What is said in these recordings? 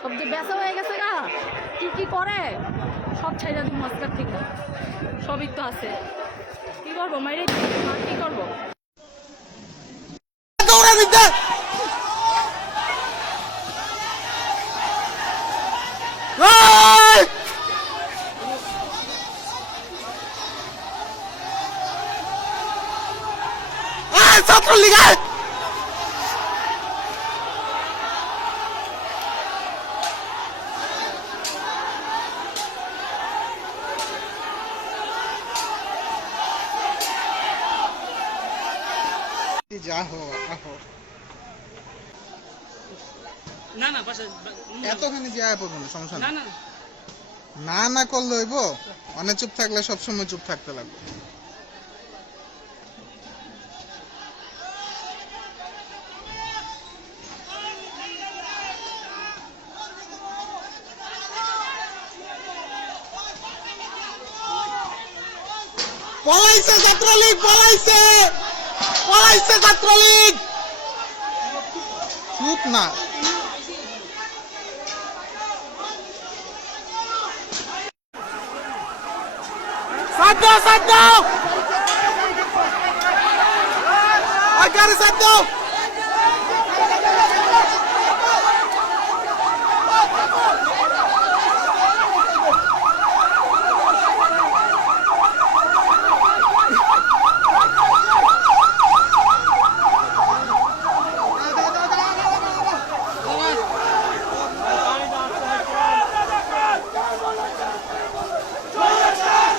সব যে বেচা হয়ে গেছে গা, কি কি করে সব ছাইরা দিন মাস্কার থেকে সবই তো আছে। কি করবো মাইরে, কি করবো? ছাত্রলীগের এতখানি যে আয় পড়বো না, সমস্যা না। না না করলে হইব, অনেক চুপ থাকলে সবসময় চুপ থাকতে লাগবে। পলাইছে ছাত্রলীগ, পলাইছে পলাইছে ছাত্রলীগ। চুপ না, সাথ দাও, সাথ দাও, আগারে সাথ দাও।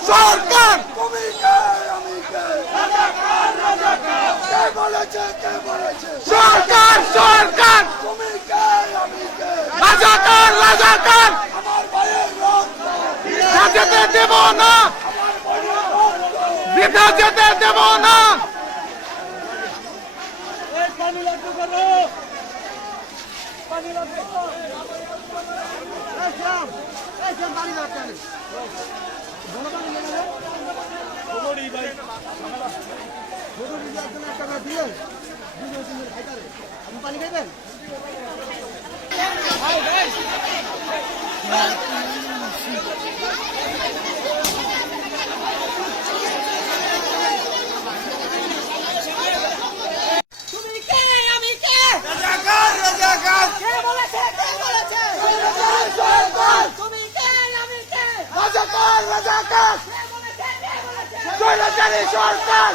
সরকার সরকার সরকার রাজাকার রাজাকার যেতে দেব না, যেতে যেতে দেব না। পানি খাইবেন? সরকার